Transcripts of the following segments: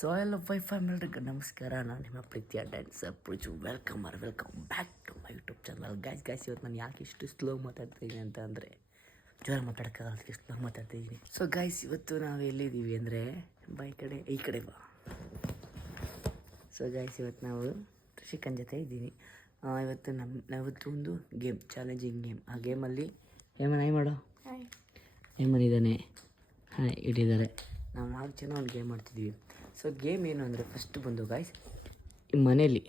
So ಎಲ್ಲ ಎಲ್ರಿಗೂ ನಮಸ್ಕಾರ. ನಾನು ನಿಮ್ಮ ಪ್ರೀತಿಯ dancer Priju. Welcome back to my YouTube channel. Guys ಇವತ್ತು ನಾನು ಯಾಕೆ ಇಷ್ಟು ಸ್ಲೋ ಮಾತಾಡ್ತಿದ್ದೀನಿ ಅಂತ ಅಂದರೆ ಜ್ವರ ಮಾತಾಡೋಕ್ಕಾಗಲ್ಲ, ಅದಕ್ಕೆ ಸ್ಲೋ ಮಾತಾಡ್ತಿದ್ದೀನಿ. ಸೊ ಗಾಯ್ಸ್ ಇವತ್ತು ನಾವು ಎಲ್ಲಿದ್ದೀವಿ ಅಂದರೆ ಈ ಕಡೆ ಬಾ. ಸೊ ಗಾಯ್ಸ್ ಇವತ್ತು ನಾವು ಋಷಿಕನ್ ಜೊತೆ ಇದ್ದೀನಿ. ಇವತ್ತು ಒಂದು ಗೇಮ್, ಚಾಲೆಂಜಿಂಗ್ ಗೇಮ್. ಆ ಗೇಮಲ್ಲಿ ಹಾಯ್ ಮಾಡೋ, ಹೇಮನಿದ್ದಾನೆ, ಹಾಯ್ ಇಟ್ಟಿದ್ದಾರೆ. ನಾವು 4 ಜನ ಒಂದು ಗೇಮ್ ಮಾಡ್ತಿದ್ದೀವಿ. ಸೊ ಗೇಮ್ ಏನು ಅಂದರೆ ಫಸ್ಟ್ ಬಂದು ಗಾಯ್ಸ್, ಈ ಮನೇಲಿ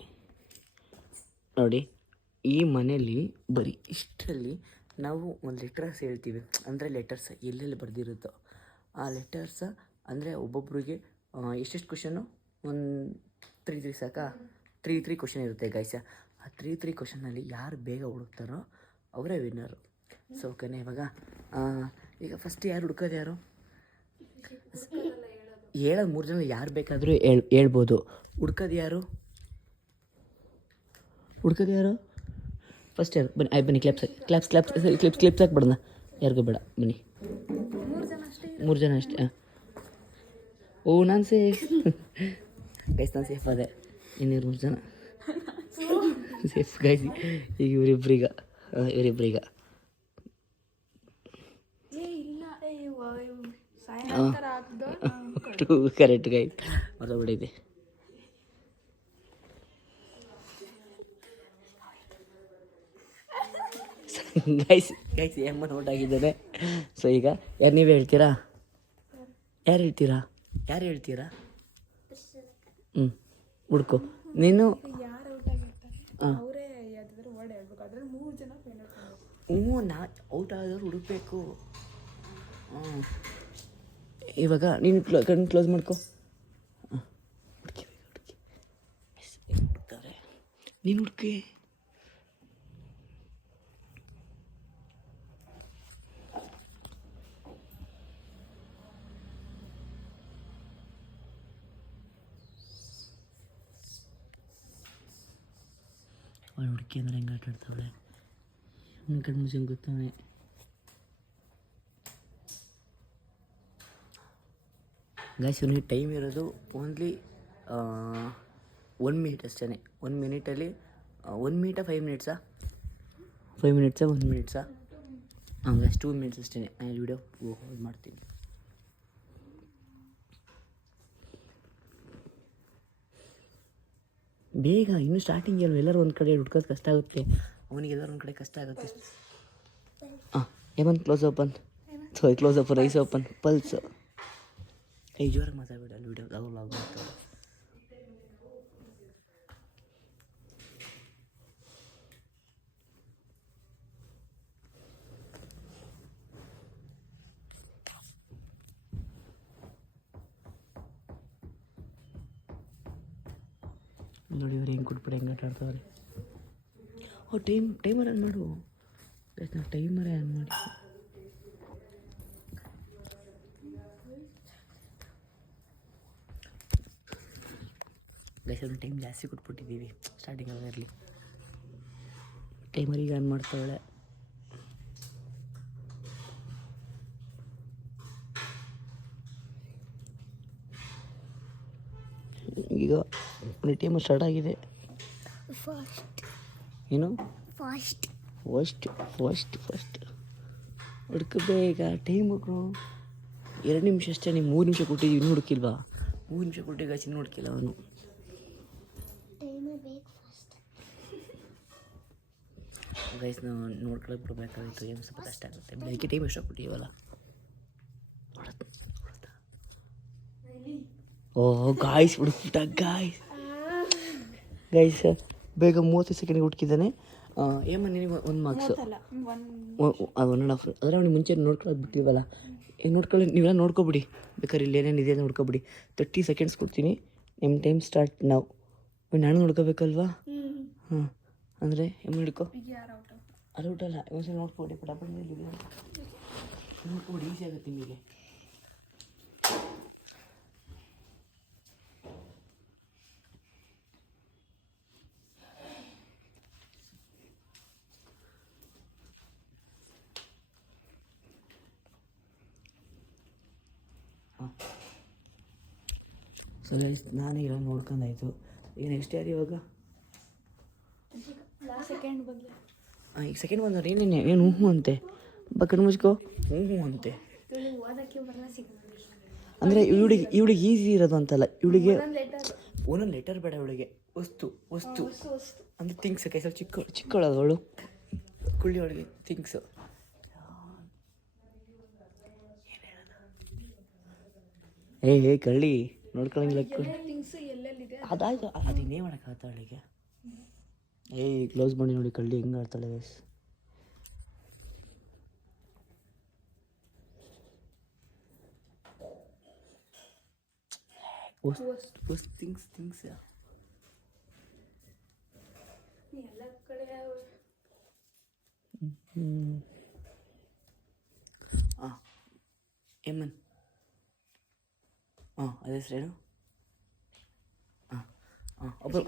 ನೋಡಿ, ಈ ಮನೇಲಿ ಬರೀ ಇಷ್ಟರಲ್ಲಿ ನಾವು ಒಂದು ಲೆಟರ್ಸ್ ಹೇಳ್ತೀವಿ. ಅಂದರೆ ಲೆಟರ್ಸ್ ಎಲ್ಲೆಲ್ಲಿ ಬರೆದಿರುತ್ತೋ ಆ ಲೆಟರ್ಸ ಅಂದರೆ ಒಬ್ಬೊಬ್ರಿಗೆ ಎಷ್ಟೆಷ್ಟು ಕ್ವಶನು, ಒಂದು 3 ಸಾಕಾ, 3 ಕ್ವಶನ್ ಇರುತ್ತೆ ಗಾಯ್ಸ. ಆ 3 ಕ್ವಶನಲ್ಲಿ ಯಾರು ಬೇಗ ಹುಡುಕ್ತಾರೋ ಅವರೇ ವಿನ್ನರು. ಸೊ ಓಕೆನಾ, ಈಗ ಫಸ್ಟ್ ಯಾರು ಹುಡ್ಕೋದು, ಯಾರು ಹೇಳೋದು 3 ಜನ ಯಾರು ಬೇಕಾದರೂ ಹೇಳ್ಬೋದು. ಹುಡ್ಕೋದು ಯಾರು ಫಸ್ಟ್ ಯಾರು? ಬನ್ನಿ ಕ್ಲಾಪ್ಸ್ ಹಾಕ್ಬಿಡೋಣ, ಯಾರಿಗೂ ಬೇಡ, ಬನ್ನಿ 3 ಜನ ಅಷ್ಟೇ. ಓ ನಾನು ಸೇಫ್ ಗೈಸ್, ನಾನು ಸೇಫ್ ಅದೇ. ಇನ್ನೂರು 3 ಜನ ಸೇಫ್ ಗೈಸ್. ಈಗ ಇವರಿಬ್ರೀಗ ಕರೆಕ್ಟ್ ಗೈಸ್, ಹೊರಬಿಟ್ಟಿದೆ. ಗೈಸ್ ಎಮ್ಮನ್ ಔಟ್ ಆಗಿದ್ದಾನೆ. ಸೊ ಈಗ ಯಾರು ನೀವೇ ಹೇಳ್ತೀರಾ? ಯಾರು ಹೇಳ್ತೀರಾ? ಹುಡ್ಕೋ ನೀನು. ನಾ ಔಟ್ ಆದವ್ರು ಹುಡುಕ್ಬೇಕು. ಇವಾಗ ನೀನು ಕಣ್ಣು ಕ್ಲೋಸ್ ಮಾಡ್ಕೊ. ಹುಡುಕ್ತಾರೆ, ನೀನು ಹುಡುಕಿ. ಅವಳು ಹುಡುಕಿ ಅಂದರೆ ಹೆಂಗೆ ಆಟ ಆಡ್ತಾವಳೆ. ನನ್ನ ಕಣ್ಣು ಮುಚ್ಚಂಗೆ ಗೊತ್ತಾವೆ. ಗಾಯ್ಸ್ ಇವನಿಗೆ ಟೈಮ್ ಇರೋದು ಓನ್ಲಿ 1 ಮಿನಿಟ್ ಅಷ್ಟೇ. 1 ಮಿನಿಟಲ್ಲಿ 1 ಮಿನಿಟಾ 5 ಮಿನಿಟ್ಸಾ 1 ಮಿನಿಟ್ಸಾ ಗಾಯ್ಸ್ 2 ಮಿನಿಟ್ಸ್ ಅಷ್ಟೇ. ನಾನು ವಿಡಿಯೋ ಹೋಲ್ಡ್ ಮಾಡ್ತೀನಿ. ಬೇಗ, ಇನ್ನೂ ಸ್ಟಾರ್ಟಿಂಗ್ ಅಲ್ವ, ಎಲ್ಲರೂ ಒಂದು ಕಡೆ ಹುಡ್ಕೋದು ಕಷ್ಟ ಆಗುತ್ತೆ. ಅವನಿಗೆ ಎಲ್ಲರೂ ಒಂದು ಕಡೆ ಕಷ್ಟ ಆಗುತ್ತೆ. ಏಮನ್ close open rise open pulse. ಜೋರಾಗಿ ಮಾತಾಡ್ಬೇಡ, ಅಲ್ಲಿ ವಿಡಿಯೋ ಲಾಗ್ ಮಾಡ್ತಾರೆ. ನೋಡಿ ಇವ್ರು ಹೆಂಗೆ ಕೊಟ್ಬಿಟ್ಟು ಹೆಂಗೆ ಆಟ ಆಡ್ತಾವ್ರೆ. ಟೈಮರ್ ಆನ್ ಮಾಡು. ನಾವು ಟೈಮರೇ ಆನ್ ಮಾಡಿ. ಗೈಸ್ ಒಂದು ಟೈಮ್ ಜಾಸ್ತಿ ಕೊಟ್ಬಿಟ್ಟಿದ್ದೀವಿ ಸ್ಟಾರ್ಟಿಂಗ್ ಅದರಲ್ಲಿ. ಟೈಮರಿಗೆ ಆನ್ ಮಾಡ್ತಾವಳೆ. ಈಗ ಟೈಮರ್ ಸ್ಟಾರ್ಟ್ ಆಗಿದೆ. ಏನು ಫಾಸ್ಟ್ ಹುಡುಕಬೇಕ. ಟೈಮ್ 2 ನಿಮಿಷ ಅಷ್ಟೇ. ನೀವು 3 ನಿಮಿಷ ಕೊಟ್ಟಿದ್ದೀವಿ, ಇನ್ನೂ ಹುಡುಕಿಲ್ವಾ? 3 ನಿಮಿಷ ಕೊಟ್ಟಿಗೆ ಗಾಯ್ಸ್, ಇನ್ನೂ ಹುಡುಕಿಲ್ಲ ಅವನು. ಗೈಸ್ ನಾವು ನೋಡ್ಕೊಳಕ್ಕೆ ಬಿಡಬೇಕಾಗಿತ್ತು, ಏನು ಸ್ವಲ್ಪ ಕಷ್ಟ ಆಗುತ್ತೆ. ಬೆಳಗ್ಗೆ ಟೈಮ್ ಎಷ್ಟೋ ಕೊಟ್ಟಿದ್ದೀವಲ್ಲ. ಓಹ್ ಗಾಯ್ಸ್ ಹುಡುಕ್ಬಿಟ್ಟ ಗೈಸ್ ಬೇಗ 30 ಸೆಕೆಂಡ್ಗೆ ಹುಡುಕಿದ್ದಾನೆ. ನಿನಗೆ 1 ಮಾರ್ಕ್ಸು, 1.5. ಆದರೆ ಅವ್ನಿಗೆ ಮುಂಚೆ ನೋಡ್ಕೊಳ್ಳೋದು ಬಿಟ್ಟಿಲ್ವಲ್ಲ. ನೀವೆಲ್ಲ ನೋಡ್ಕೊಬಿಡಿ, ಬೇಕಾದ್ರೆ ಇಲ್ಲಿ ಏನೇನಿದೆ ಅಂತ ನೋಡ್ಕೊಬಿಡಿ. 30 ಸೆಕೆಂಡ್ಸ್ ಕೊಡ್ತೀನಿ. ನಿಮ್ಮ ಟೈಮ್ ಸ್ಟಾರ್ಟ್ ನಾವು. ನಾನು ನೋಡ್ಕೋಬೇಕಲ್ವಾ? ಅಂದರೆ ಹಿಡ್ಕೊ. ಅದು ಔಟಲ್ಲ, ಒಂದ್ಸಲ ನೋಡ್ಕೊಬಿಡಿ. ನೋಡ್ಕೊಬಿಡಿ, ಈಸಿ ಆಗುತ್ತೆ ನಿಮಗೆ. ಸೊ ಗೈಸ್ ನಾನು ಇಲ್ಲ ನೋಡ್ಕೊಂಡಾಯ್ತು. ಈಗ ನೆಕ್ಸ್ಟ್ ಯಾರು ಇವಾಗ? ಈಗ ಸೆಕೆಂಡ್ ಬಂದವ್ರು ಏನೇನೆ ಏನು ಹ್ಞೂ ಅಂತೆ ಬಕಟ್ ಮುಚ್ಕೋ ಹ್ಞೂ ಅಂತೆ. ಅಂದರೆ ಇವಳಿಗೆ ಈಸಿ ಇರೋದು ಅಂತಲ್ಲ, ಇವಳಿಗೆ ಒಂದೊಂದು ಲೆಟರ್ ಬೇಡ, ಇವಳಿಗೆ ವಸ್ತು ಅಂದರೆ ಥಿಂಗ್ಸ್. ಕೈ ಸ್ವಲ್ಪ ಚಿಕ್ಕವಳದು ಅವಳು ಕುಳ್ಳಿ, ಅವಳಿಗೆ ಥಿಂಗ್ಸು. ಏ ಕಳ್ಳಿ ನೋಡ್ಕೊಳಂಗಿಲ್ಲ. ಅದಾಯ್ತು, ಅದು ಇನ್ನೇ ಮಾಡೋಕ್ಕಾಗತ್ತ ಅವಳಿಗೆ. ಕ್ಲೋಸ್ ಮಾಡಿ ನೋಡಿ ಕಳ್ಳಿ ಹೆಂಗೆ ಆಡ್ತಾಳೆ ಗೈಸ್. ಥಿಂಗ್ಸ್ ಏಮನ್ ಅದೇ ಹೆಸರೇನು?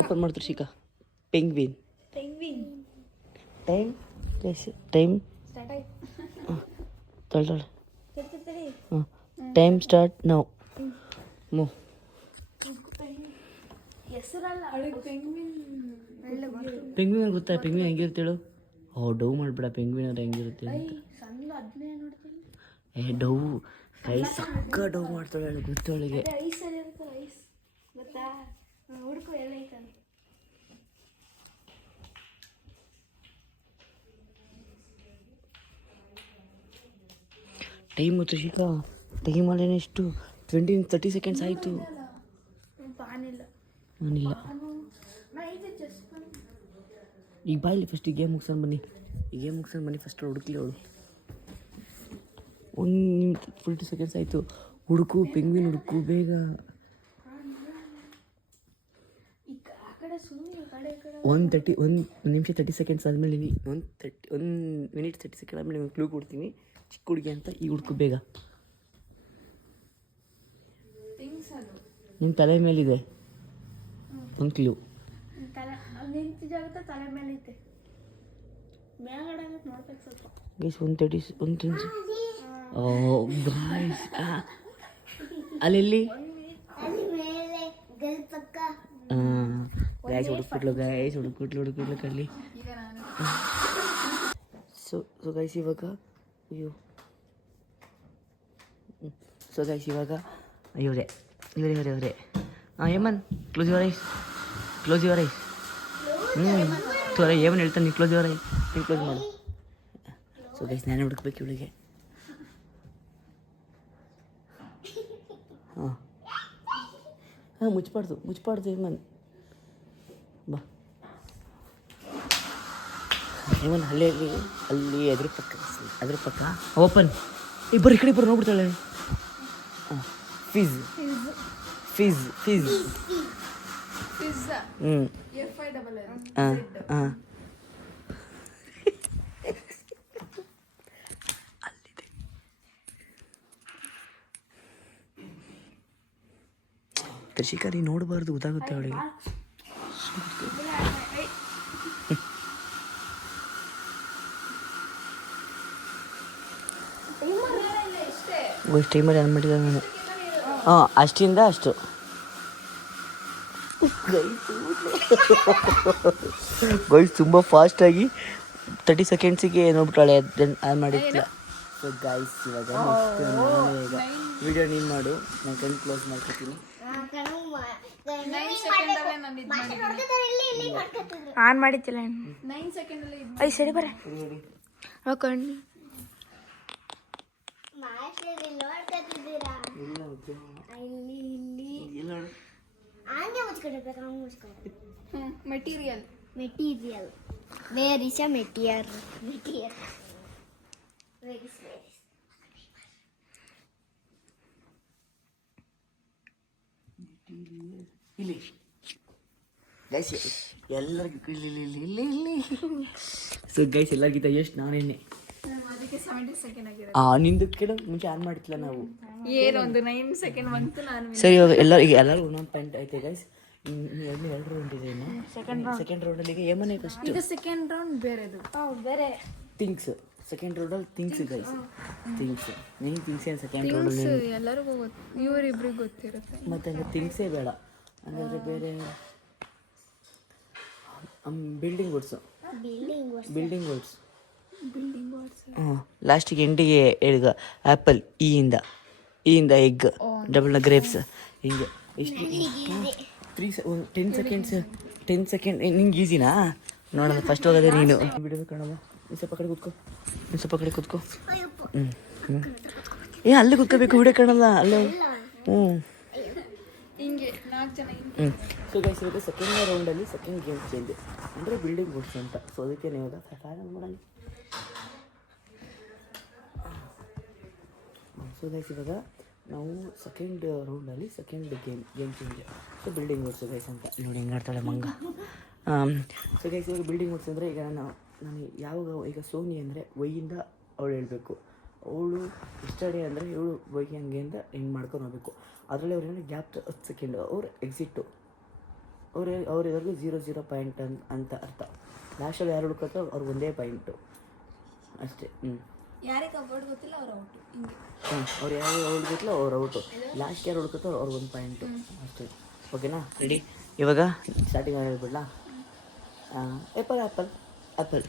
ಓಪನ್ ಮಾಡ್ತಾರೆ ಶಿಕಾ. ಪೆಂಗ್ವಿನ್ ಟೈಮ್ ತೊಳ್ತಾಳೆ. ಟೈಮ್ ಸ್ಟಾರ್ಟ್ ನಾವು ಮೂವ್. ಪೆಂಗ್ವಿನ್ ಗೊತ್ತಾ? ಪೆಂಗ್ವಿನ್ ಹೆಂಗಿರ್ತೇಳು? ಡವ್ ಮಾಡ್ಬೇಡ, ಪೆಂಗ್ವಿನ್ ಅವ್ರು ಹೆಂಗಿರುತ್ತೆ ಅಂತ. ಡವ್ ಕೈ ಸಕ್ಕ ಡವ್ ಮಾಡ್ತಾಳೆ ಹೇಳಿ ಗೊತ್ತು ಅವಳಿಗೆ. ಟೈಮ್ ಮತ್ತು ಶಿಖಾ ಟೈಮ್ ಅಲ್ಲೇನೆ ಎಷ್ಟು 20-30 ಸೆಕೆಂಡ್ಸ್ ಆಯಿತು. ನಾನಿಲ್ಲ. ಈಗ ಬಾಯಲ್ಲಿ ಫಸ್ಟ್ ಈ ಗೇಮ್ ಮುಗಿಸ್ಕೊಂಡು ಬನ್ನಿ ಫಸ್ಟ್ ಹುಡುಕ್ಲಿ ಅವಳು. 40 ಸೆಕೆಂಡ್ಸ್ ಆಯಿತು. ಹುಡುಕು ಪೆಂಗ್ವಿನ್ ಹುಡುಕು ಬೇಗ. 1 ನಿಮಿಷ 30 ಸೆಕೆಂಡ್ಸ್ ಆದಮೇಲೆ 1 ಮಿನಿಟ್ 30 ಸೆಕೆಂಡ್ ಆದಮೇಲೆ ನಿಮಗೆ ಕ್ಲೂ ಕೊಡ್ತೀನಿ, ಚಿಕ್ಕ ಹುಡುಗಿ ಅಂತ. ಈಗ ಹುಡುಕು ಬೇಗ. ನಿಮ್ಮ ತಲೆ ಮೇಲಿದೆ ಒಂದು ಕ್ಲೂ. ಗೈಸ್ 130 ಗಾಯ್ಸ್ ಅಲ್ಲಿ ಹುಡುಕ್ಬಿಟ್ಲು ಕಳ್ಳಿ. ಸೊ ಗೈಸ್ ಇವಾಗ ಇವರೇ ಏಮನ್ ಕ್ಲೋಸ್ ಯುವರ್ ಐಸ್. ಏಮನ್ ಹೇಳ್ತಾನೆ ನೀನು ಕ್ಲೋಸ್ ಯುವರ್ ಐಸ್, ನೀನು ಕ್ಲೋಸ್ ಮಾಡು. ಸೊ ಗೈಸ್ ನಾನು ಹುಡುಕ್ಬೇಕು ಇವಳಿಗೆ. ಮುಚ್ಬಾರ್ದು ಏಮನ್. ಬಾ ಏಮನ್ ಅಲ್ಲಿ ಅದ್ರ ಪಕ್ಕ ಓಪನ್. ಇಬ್ಬರು ಈ ಕಡೆ ಇಬ್ಬರು ನೋಡ್ಬಿಡ್ತಾಳೆ. ಫಿಜ್ ಅಲ್ಲಿದೆ. ಕೃಷಿಕರಿ ನೋಡಬಾರ್ದು, ಗೊತ್ತಾಗುತ್ತೆ ಅವಳಿಗೆ. ಟೈಮರ್ ಏನು ಮಾಡಿದ ನಾನು? ಅಷ್ಟಿಂದ ಅಷ್ಟು. ಗೈಸ್ ತುಂಬ ಫಾಸ್ಟಾಗಿ 30 ಸೆಕೆಂಡ್ಸಿಗೆ ನೋಡ್ಬಿಟ್ಟಾಳೆ. ಅದು ಮಾಡಿದ್ಲ. ಸೊ ಗೈಸ್ ಇವಾಗ ವಿಡಿಯೋ ನೀನು ಮಾಡು, ನಾನು ಕಣ್ಣು ಕ್ಲೋಸ್ ಮಾಡ್ಕೊತೀನಿ. ಆನ್ ಮಾಡಿದ್ದಿಲ್ಲ 9 ಸೆಕೆಂಡಲ್ಲಿ. ಐ ಸರಿ ಬರ ಕಣ್ಣು material where is a material ಇಲ್ಲಿ ಗೈಸ್ ಎಲ್ಲರಿಗೂ ಇಲ್ಲಿ. ಸೊ ಗೈಸ್ ಎಲ್ಲರಿಗಿಂತ ಎಷ್ಟು ನಾನೇನೆ. ನಿಂದು ಕೇಳೋ ಮುಂಚೆ ಆನ್ ಮಾಡಿತ್ತಿಲ್ಲ ನಾವು. ಒಂದು 9 ಸೆಕೆಂಡ್ ಬಂತು. ನಾನು ಸರಿ ಇವಾಗ ಎಲ್ಲರಿಗೂ ಒಂದೊಂದು ಪಾಯಿಂಟ್ ಐತೆ ಗೈಸ್. ಎರಡು ರೌಂಡ್ ಇದೆ ಇನ್ನು. ಸೆಕೆಂಡ್ ರೌಂಡಲ್ಲಿ ಏಮನೆ ಫಸ್ಟ್. ಈಗ ಸೆಕೆಂಡ್ ರೌಂಡ್ ಬೇರೆದು ಬೇರೆ ಥಿಂಗ್ಸ್. ಸೆಕೆಂಡ್ ರೌಂಡಲ್ಲಿ ಥಿಂಗ್ಸ್ ಗೈಸ್. ಥಿಂಗ್ಸ್ ನೀನು ಥಿಂಗ್ಸ್ ಏನು ಸೆಕೆಂಡ್ ರೌಂಡಲ್ಲಿ ಎಲ್ಲರಿಗೂ ಇವರಿಬ್ರಿಗೆ ಗೊತ್ತಿರುತ್ತೆ. ಮತ್ತು ಹಂಗೆ ಥಿಂಗ್ಸೇ ಬೇಡ, ಹಾಗಾದರೆ ಬೇರೆ ಬಿಲ್ಡಿಂಗ್ ವರ್ಡ್ಸು. Building words. ಹಾಂ, ಲಾಸ್ಟಿಗೆ ಎಂಡಿಗೆ ಹೇಳಿದ ಆ್ಯಪಲ್, ಇಯಿಂದ ಎಗ್, ಡಬಲ್ನ ಗ್ರೇಪ್ಸ್, ಹಿಂಗೆ ಎಷ್ಟು 10 ಸೆಕೆಂಡ್ ನಿಂಗೆ ಈಸಿನಾ ನೋಡೋಣ. ಫಸ್ಟ್ ಹೋಗೋದೇ ನೀನು ಬಿಡೋದು ಕಾಣಲ್ಲ. ಸ್ವಲ್ಪ ಕಡೆ ಕೂತ್ಕೋ ಏ ಅಲ್ಲಿ ಕೂತ್ಕೋಬೇಕು, ವಿಡಿಯೋ ಕಾಣಲ್ಲ ಅಲ್ಲೇ. ಸೊ ಗೈಸ್ ಇವಾಗ ಸೆಕೆಂಡ್ ರೌಂಡಲ್ಲಿ ಸೆಕೆಂಡ್ ಗೇಮ್ ಚೇಂಜ್ ಅಂದರೆ ಬಿಲ್ಡಿಂಗ್ ವರ್ಡ್ಸ್ ಅಂತ. ಸೊ ಅದಕ್ಕೆ ನೀವು ಮಾಡೋಣ. ಸೊ ಗೈಸ್ ಇವಾಗ ನಾವು ಸೆಕೆಂಡ್ ರೌಂಡಲ್ಲಿ second game change. So building words guys ಅಂತ ನೋಡಿ ಹೆಂಗೆ ಆಡ್ತಾಳೆ ಮಂಗ. ಸೊ ಗೈಸ್ ಇವಾಗ ಬಿಲ್ಡಿಂಗ್ ವರ್ಡ್ಸ್ ಅಂದರೆ ಈಗ ನಾನು ಯಾವಾಗ ಈಗ ಸೋನಿ ಅಂದರೆ ವೈಯಿಂದ ಅವಳು ಹೇಳಬೇಕು, ಅವಳು ಎಷ್ಟಡೆ ಅಂದರೆ ಇವಳು ವೈ ಹಂಗೆ ಅಂತ ಹಿಂಗೆ ಮಾಡ್ಕೊಂಡು ಹೋಗ್ಬೇಕು. ಅದರಲ್ಲಿ ಅವ್ರೇನು ಗ್ಯಾಪ್ 10 ಸೆಕೆಂಡ್ ಅವ್ರು ಎಕ್ಸಿಟ್ಟು, ಅವ್ರಿಗೂ 0 ಪಾಯಿಂಟ್ ಅಂತ ಅರ್ಥ. ಲಾಸ್ಟಲ್ಲಿ ಯಾರು ಹುಡ್ಕೋತೋ ಅವ್ರಿಗೆ ಒಂದೇ ಪಾಯಿಂಟು ಅಷ್ಟೇ. ಯಾರಿಗೆ ಕಬರ್ಡ್ ಗೊತ್ತಿಲ್ಲ ಅವ್ರು ಔಟು. ಅವ್ರು ಯಾರು ಹುಡುಗುತ್ತೋ ಅವ್ರು ಔಟು. ಲಾಸ್ಟ್ ಯಾರು ಹುಡುಕುತ್ತೋ ಅವ್ರಿಗೆ 1 ಪಾಯಿಂಟು ಅಷ್ಟೇ. ಓಕೆನಾ? ರೆಡಿ? ಇವಾಗ ಸ್ಟಾರ್ಟಿಂಗ್ ಹೇಳ್ಬಿಡ್ಲಾ? ಆ್ಯಪಲ್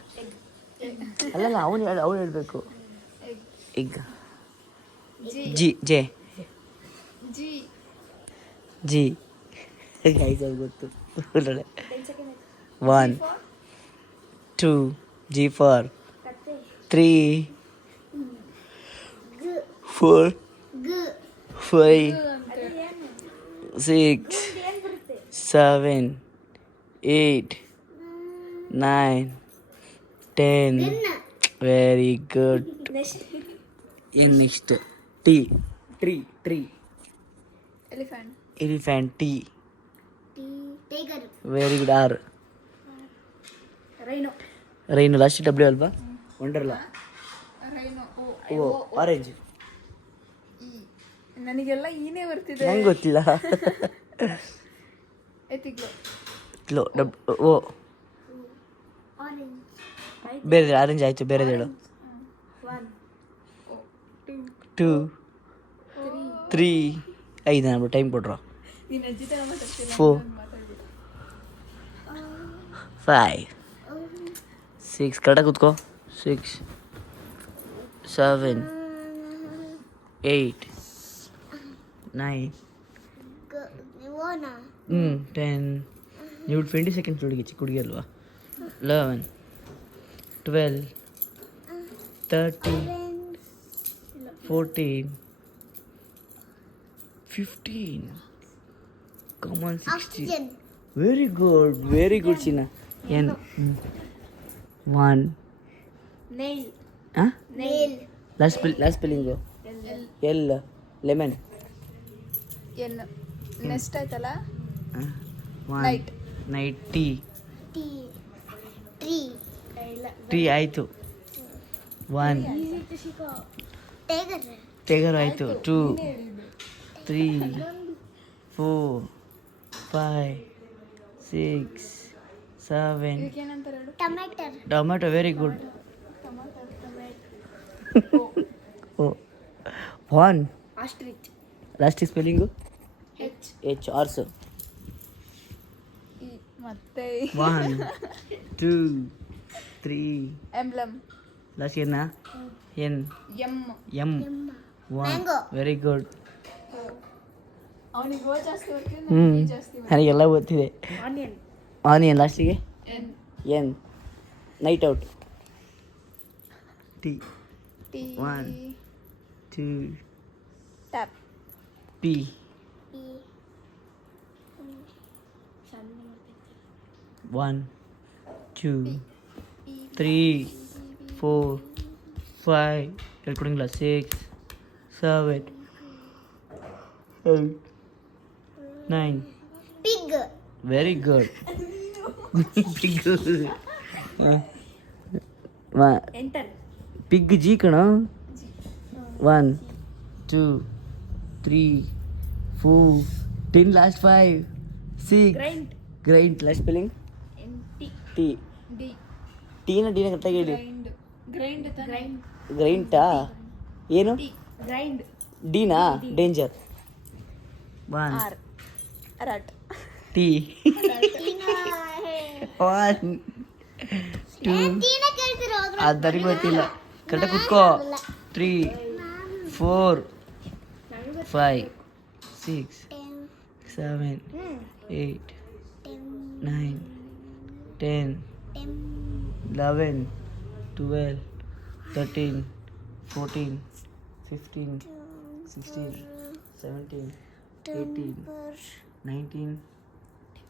ಅಲ್ಲಲ್ಲ, ಅವಳು ಹೇಳಬೇಕು. ಎಗ್. ಜಿ ಗೈಸ್ ಅವ್ರು ಗೊತ್ತು. 1 2 G for 3 4 5 6 7 8 9 10. Very good. ಏನು next? Tree elephant. Very good. R rain. Last W ಅಲ್ವಾ? ವಂಡರ್ಲಾ. O orange. ನನಗೆಲ್ಲ ಈನೇ ಬರ್ತಿದೆ, ನಂಗೆ ಗೊತ್ತಿಲ್ಲ. ಓ ಬೇರೆ ಆರೆಂಜ್ ಆಯಿತು, ಬೇರೆದು ಹೇಳು. 2 3 5 ನಾನು ಟೈಮ್ ಕೊಟ್ರು. 4 5 6 ಕರೆಕ್ಟಾಗಿ ಕೂತ್ಕೋ. 6 7 8 9 10. ನೀವು 20 ಸೆಕೆಂಡ್ಸ್ ಹುಡುಗಿ, ಚಿಕ್ಕ ಹುಡುಗಿ ಅಲ್ವಾ? 11 12 13 14 15 ಕಾಮನ್ 16. ವೆರಿ ಗುಡ್ ಚಿನ್ನ. ಏನು? 1 last spelling L. Lemon. Next ಆಯ್ತಲ್ಲ, ನೈಟ್. ಟೀ ಆಯಿತು. 1 ಟೈಗರ್ ಆಯಿತು. 2 3 4 5 6 7. Tomato. Very good. 1 last spelling H. Urs. ಮತ್ತೆ 1 2 3 emblem. Last N. M. 1 very good. ಅವನಿಗೆ ಓ ಜಾಸ್ತಿ ಬರ್ತಿದೆ, ಹ್ಞೂ ನನಗೆ ಜಾಸ್ತಿ ಬರ್ತಿದೆ. ನನಗೆಲ್ಲ ಗೊತ್ತಿದೆ. ಆನಿಯನ್ ಲಾಸ್ಟಿಗೆ N. Night out. T. 1 2 tap. P. 1 2 3 4 5 ಹೇಳ್ಕೊಡಂಗಿಲ್ಲ. 6 7 8 9. Very good. ಪಿಗ್ ಜಿ ಕಣ. 1 2 3 4 10 last 5 6. Grind last spelling. T. ಟೀನ ಕರೆಕ್ಟಾಗಿ ಹೇಳಿ. ಗ್ರೈಂಟಾ ಏನು ಗ್ರೈಂಡ್ ಡಿನಾ ಡೇಂಜರ್ 1 ರಟ್ ಟಿ 1 2 ಅದರಿಗೆ ಗೊತ್ತಿಲ್ಲ ಕರೆಕ್ಟಾಗಿ ಕುತ್ಕೋ 3 4 5 6 7 8 9 10 11 12 13 14 15 16 17 18 19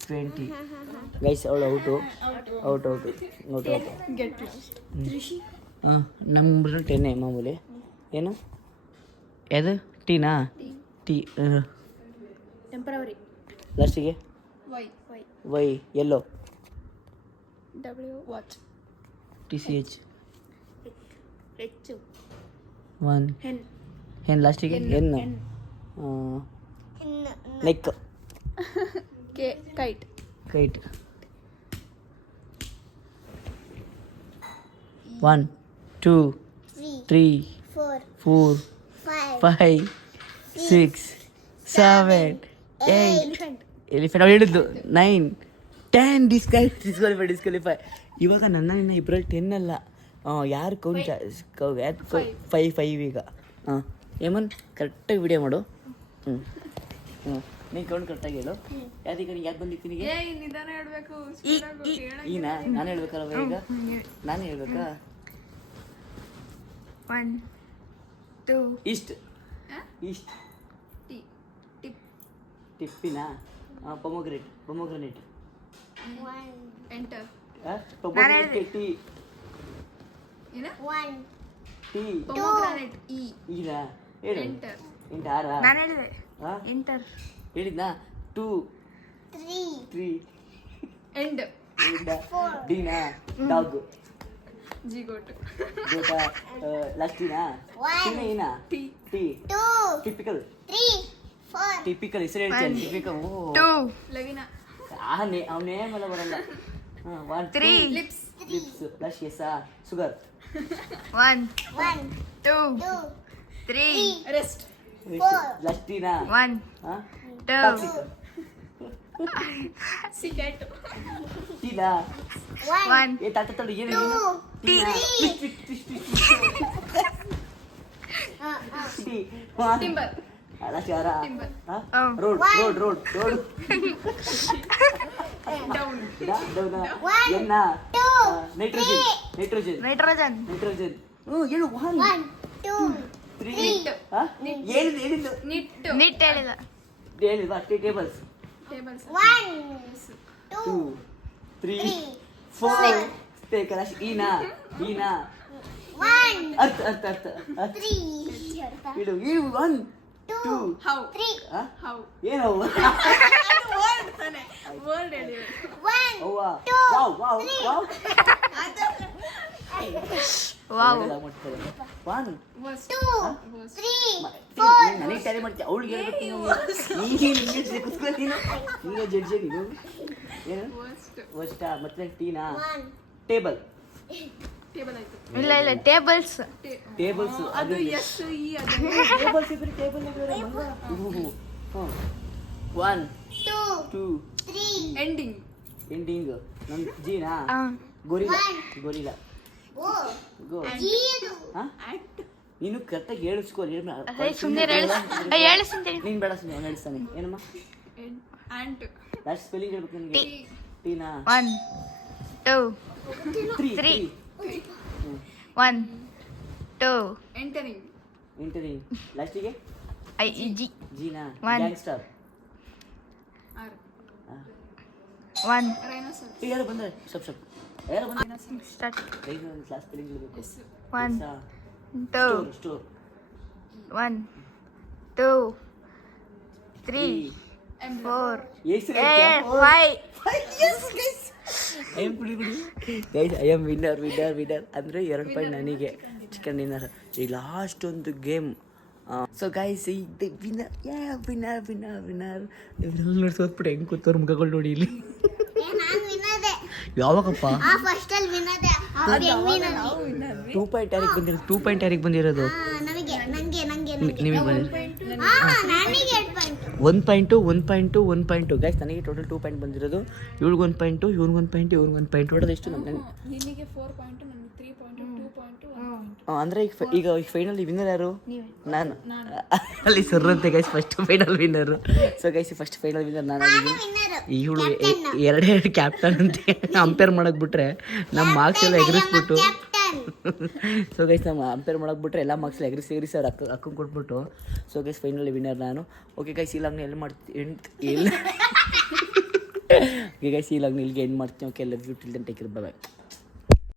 20 ಗೈಸ್ ಅವಳು ಔಟು ಹಾಂ ನಮ್ಮ ಟೆನ್ನೇ ಮಾಮೂಲಿ ಏನು ಯಾವುದು ಟೀನಾ ಟೀ ಟೆಂಪರವರಿ ಲಾಸ್ಟಿಗೆ ವೈ ಎಲ್ಲೋ ಡಬ್ಲ್ಯೂ ವಾಚ್ TCH ಹೆಚ್ಚು 1 ಹೆನ್ ಲಾಸ್ಟಿಗೆ ಹೆನ್ನು ನೆಕ್ ಕೈಟ್ ಕೈಟ್ 1 2 3 4 5 6 7 8 ಎಲಿಫೆಂಟ್ ಅವ್ರು ಹೇಳಿದ್ದು 9 10 ಡಿಸ್ಕ್ವಾಲಿಫೈ ಇವಾಗ ನನ್ನ ಇನ್ನು ಇಬ್ಬರಲ್ಲಿ 10 ಅಲ್ಲ ಯಾರು ಕೌಂಟ್ 5 ಈಗ ಹಾಂ ಏಮನ್ ಕರೆಕ್ಟಾಗಿ ವಿಡಿಯೋ ಮಾಡು ನೀನು ಕೌಂಟ್ ಕರೆಕ್ಟಾಗಿ ಹೇಳು ಯಾವ್ದೀಗ ನೀನು ಯಾಕೆ ಬಂದಿತ್ತು ನಿನಗೆ ಈನಾ ನಾನು ಹೇಳ್ಬೇಕಲ್ವ ಈಗ ನಾನು ಹೇಳ್ಬೇಕಾ 1 2 ಈಸ್ಟ್ ಟಿಪ್ಪಿನಾ pomegranate enter pomegranate T T pomegranate ಈನಾ ಹೇಳು ಎಂಟರ್ ಆರಾ ನಾನು ಹೇಳಿದೆ ಹಾಂ ಎಂಟರ್ ಹೇಳಿದ್ನಾ 2 3 ಎಂಡ್ ಡೀನಾ ಡಾಗ್ ಜಿಗೋಟ್ ಗೋಟಾ ಲಾಸ್ಟಿನಾ ಟೀನಾ ಟಿ ಟೀ ಟಿಪಿಕಲ್ ಹೆಸರು ಹೇಳ್ತೀನಿ ಟಿಪಿಕಲ್ ಓ 2 ಲವಿನಾ ಅವ್ನ ನೇಮ್ ಎಲ್ಲ ಬರಲ್ಲ 1 3 ಲಿಪ್ಸ್ ಪ್ಲಸ್ ಎಸ್ಸಾ ಶುಗರ್ 1 2 3 ರೆಸ್ಟ್ ಲಾಸ್ಟಿನಾ 1 2 ಸಿಗರೇಟ್ ಟೀನಾ 1 ಏ ತಾತಳು ಏನು ಟೀ ಟಿಂಬರ್ ಲಾಸ್ಟ್ ಯಾರ ಟಿಂಬರ್ ರೋಡ್ ಡೌನ್ ಎನ್ನ ನೈಟ್ರೋಜನ್ ನೈಟ್ರೋಜನ್ ಏನು 1 2 3 ಏನಿದ್ದು ನಿಟ್ ಹೇಳಿದ ಹೇಳಿಲ್ವಾ ಟೇಬಲ್ಸ್ ಟೇಬಲ್ಸ್ 2 3 4 ಸ್ಪೇಕ್ ಲಾಸ್ಟ್ ಈನಾ ಅರ್ಥ ಇಡು 1 2 ಹೌ ಹಾ ಹೌ ಏನು ವರ್ಡ್ ತಾನೆ ವರ್ಡ್ ಹೇಳಿ ಅವ್ವ ವಾವ್ ವಾವ್ 1 ವರ್ಸ್ಟ್ 2 ನನಗೆ ಟ್ಯಾಲಿ ಮಾಡ್ತೀಯ ಅವಳಿಗೆ ನೀನು ಜಡ್ಜೆ ನೀನು ಏನು ವರ್ಸ್ಟ್ ಮತ್ತೆ ಟೀನಾ ಟೇಬಲ್ ಆಯ್ತು ಇಲ್ಲ ಟೇಬಲ್ಸ್ ಅದು ಎಸ್ ಇ ಅದು ಟೇಬಲ್ಸ್ ಇದ್ರೆ ಟೇಬಲ್ 1 2 ಎಂಡಿಂಗ್ ನಮ್ ಜೀನಾ ಗೋರಿಲ್ಲ ನೀನು ಕರೆಕ್ಟಾಗಿ ಹೇಳಿಸ್ಕೋ ಸುಮ್ಮನೆ ಹೇಳಿಸ್ತೀನಿ ನೀನು ಬೇಡ ಸುಮ್ಮನೆ ಹೇಳಿಸ್ತಾನೆ ಏನಮ್ಮ ಆಂಟ್ ಲಾಸ್ಟ್ ಸ್ಪೆಲ್ಲಿಂಗ್ ಹೇಳ್ಬೇಕು ನನಗೆ ಟೀನಾ 1 2 3 1 2 ಎಂಟರಿಂಗ್ ಲಾಸ್ಟಿಗೆ ಜಿ ಜೀನಾ One. ಗ್ಯಾಂಗ್ಸ್ಟರ್ ಆರ್ 1 ರೈನೋಸರ್ ಯಾರು ಬಂದರೆ ಸ್ವಲ್ಪ ಯಾರು ಬಂದರೆ ಸ್ಟಾರ್ಟ್ ಲಾಸ್ಟ್ ಸ್ಪೆಲ್ಲಿಂಗ್ ಹೇಳ್ಬೇಕು 1 2 store 1 2 3 4 5 guys I am winner ಅಂದರೆ 2 ಪಾಯಿಂಟ್ ನನಗೆ ಚಿಕನ್ ಡಿನ್ನರ್ ಈಗ ಲಾಸ್ಟ್ ಒಂದು ಗೇಮ್ ಸೊ ಗೈಸ್ ಇದು ವಿನ್ನರ್ ನೋಡಿ ಸೋತ್ಬಿಟ್ಟು ಹೆಂಗೆ ಕೂತವ್ರ ಮುಖಗಳು ನೋಡಿ ಇಲ್ಲಿ ಯಾವಾಗಪ್ಪ 2 ಪಾಯಿಂಟ್ ಯಾರಿಗೆ ಬಂದಿರೋದು 2 ಪಾಯಿಂಟ್ ಯಾರಿಗೆ ಬಂದಿರೋದು ನಿಮಗೆ ಬಂದಿರೋದು 1 ಪಾಯಿಂಟು ಗೈಸ್. ನನಗೆ ಟೋಟಲ್ 2 ಪಾಯಿಂಟ್ ಬಂದಿರೋದು. ಇವ್ಳಿಗೆ 1 ಪಾಯಿಂಟು, ಇವ್ನಿಗೆ 1 ಪಾಯಿಂಟು, ಇವ್ನಿಗೆ 1 ಪಾಯಿಂಟ್. ಹೊಡೆದು ಎಷ್ಟು ನಿನಗೆ 4 ಪಾಯಿಂಟ್, ನನಗೆ 3 ಪಾಯಿಂಟ್, 2 ಪಾಯಿಂಟ್, 1 ಪಾಯಿಂಟ್. ಅಂದರೆ ಈಗ ಫೈನಲ್ ವಿನ್ನರ್ ಯಾರು? ನಾನು. ಅಲ್ಲಿ ಸರ್ ಅಂತೆ guys first final winner. So guys first final winner ನಾನಾಗಿದ್ದೀನಿ. ಇವಳು ಎರಡೆರಡು ಕ್ಯಾಪ್ಟನ್ ಅಂತೆ ಅಂಪೇರ್ ಮಾಡಕ್ಕೆ ಬಿಟ್ರೆ ನಮ್ಮ ಮಾರ್ಕ್ಸ್ ಎಲ್ಲ ಎಗರಿಸ್ಬಿಟ್ಟು. ಸೊ ಗೈಸ್ ನಮ್ಮ ಅಂಪೇರ್ ಮಾಡಕ್ಕೆ ಬಿಟ್ರೆ ಎಲ್ಲ ಮಾರ್ಕ್ಸ್ ಎಗರಿಸಿ ಅವ್ರು ಅಕ್ಕಂಗೆ ಕೊಟ್ಬಿಟ್ಟು. ಸೊ ಗೈಸ್ ಫೈನಲ್ ವಿನ್ನರ್ ನಾನು. ಓಕೆ ಗೈಸ್ ಇಲ್ಲ ಎಲ್ಲಿ ಮಾಡ್ತೀನಿ ಇಲ್ಲ ಓಕೆ ಗೈಸ್ ಇಲ್ಲ ಇಲ್ಲಿಗೆ ಎಂಡ್ ಮಾಡ್ತೀನಿ. Okay love you till then take care bye by.